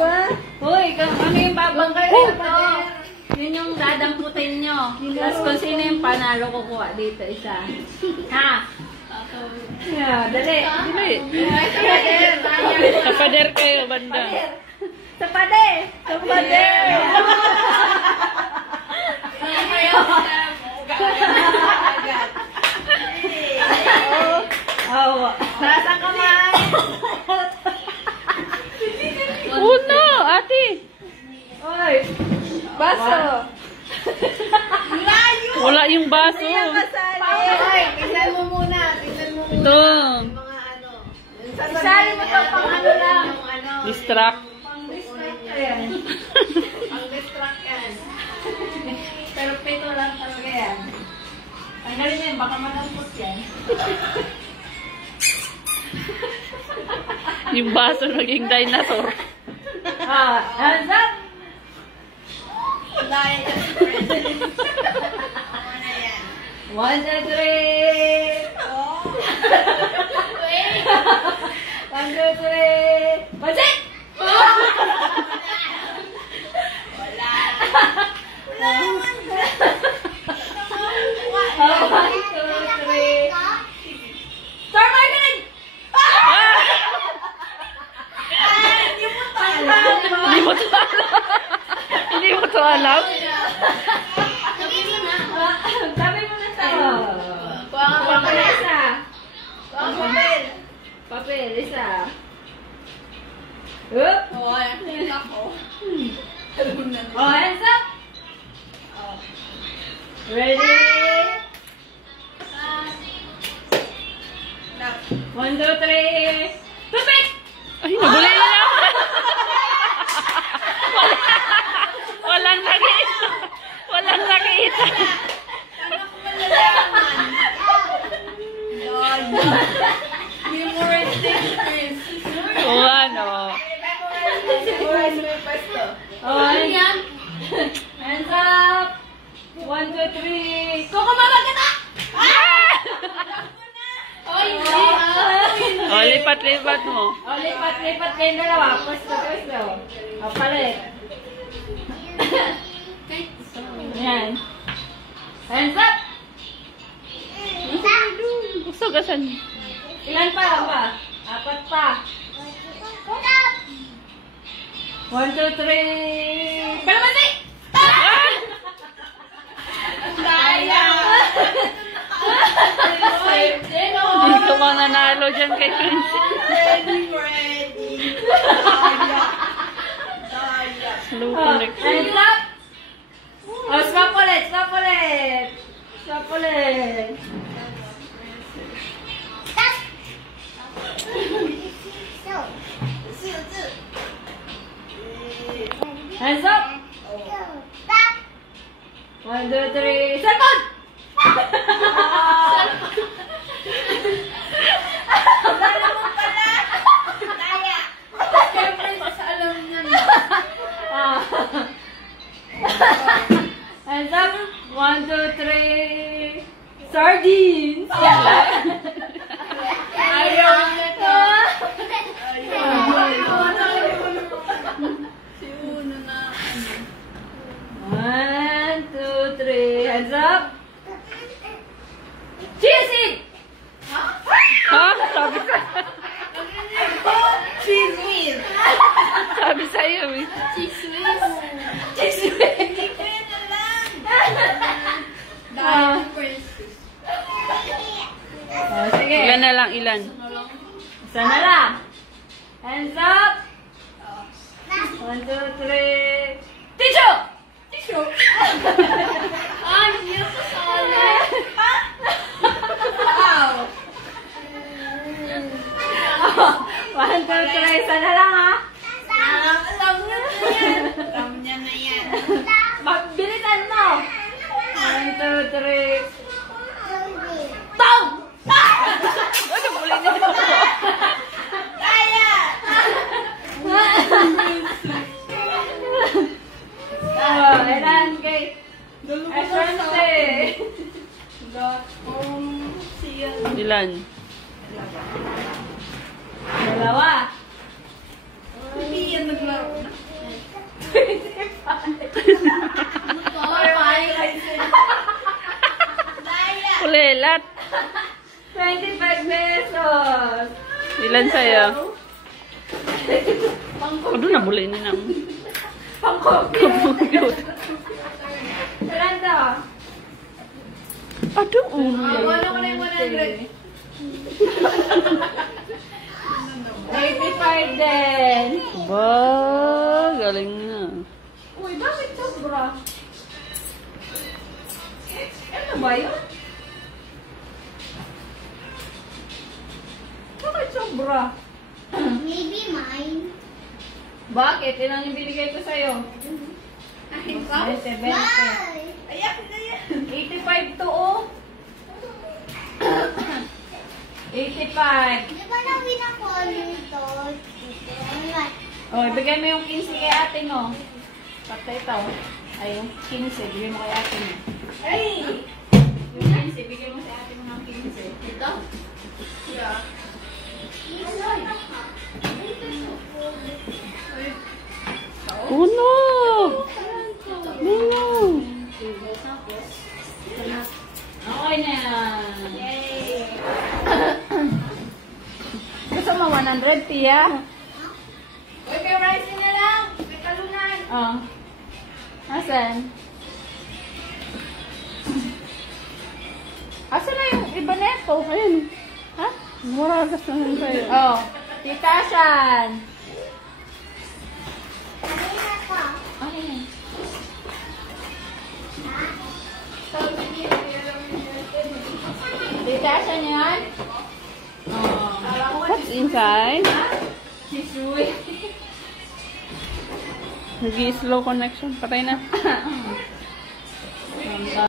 Hoy, ano yung babangkay dito? Yun yung dadamputin nyo. Tapos kung sino yung panalo, kukuha dito isa. Ha? Yeah, dali. Sa pader kayo, banda. Sa pader! Sa pader! Nasa kamay! Uno, ate! Oy! Baso! Wala yung baso. Oy! Tignan mo muna! Tignan mo muna! Ito. Mga ano. Isali mo to pang ano lang. Distract. Pang-distract yan. Pang-distract yan. Pero pito lang talaga yan. Tanggalin mo yan, baka madampot yan. Yung baso naging dinosaur. Hands up! One, two, three! One, two, three! What's it? One, two, three! Start marketing! Hindi mo to alam. Hindi mo to alam. Sabi mo na sa'yo. Kuha ka na isa. Papel. Papel, isa. Oop. Oh, hands up. Ready? One, two, three. Tupik! Ay, nabuli na lang. Walang nakita. Walang nakita. O ano? Oh, yan. Hands up. One, two, three. Kuko, mama kita! O, lipat-lipat mo. O, lipat-lipat kayong dalawa. Pwesto. O, palit. Yan. Hands up! Gusto gasan. Ilan pa? Apat pa. One, two, three. Kalabasi! Daya! Hindi ka mananalo dyan kay Prince. Slow connect. Hands up! Oh, stop ulit! Hands up! One, two, three. Cellphone! Hands up! One, two, three. Sardines! Ayaw na. One, two, three. Hands up! Chia seed! Ha? Sabi ka. Cheese whiz! Sabi sa'yo eh. Cheese whiz! Cheese whiz! Oh, sige. Ilan na lang, ilan? Isa na lang. Hands up! One, two, three. Tissue! Tissue! Ay, hindi na kasali. Wow! One, two, three. Isa na lang, ha? Alam niya na yan. Bilisan mo! One, two, three. Tong! Ano, muli na ito? Kaya! Oh, ilan kay Asante? Ilan? Dalawa. Hindi yan naglaro. 25 pesos. Ilan sa'yo? Pang-compute. Ano na buli ni nang? Pang-compute. Ilan to? Aduh, Wala ko na yung 100. 85 din. ba, galing na. Uy, bakit sobra? Ano ba yun? Bakit sobra? Maybe mine. Bakit? Yan ang ibinigay ko sa'yo. 20, 20. Bye! 85 to, oh. 85. Di ba na pinakon ito? Oh, ibigay mo yung 15 kay ate mo. Pati ito. Ay, yung 15. Bigay mo kay ate mo. Ay! Yung 15, bigay mo sa ate mo ng 15. Ito? Yeah. Uno! Uno! Okay na yan. Yay! Gusto mo 100, Tia? Uy, may rice niya lang. May talunan. Oh. Asan? Asan na yung iba neto? Ayun. Ha? Maragas na lang sa'yo. Oh. Tita Shan. Okay na. Tita Shan yan? Oh. What's inside? Si Sui. Nag-slow connection. Patay na.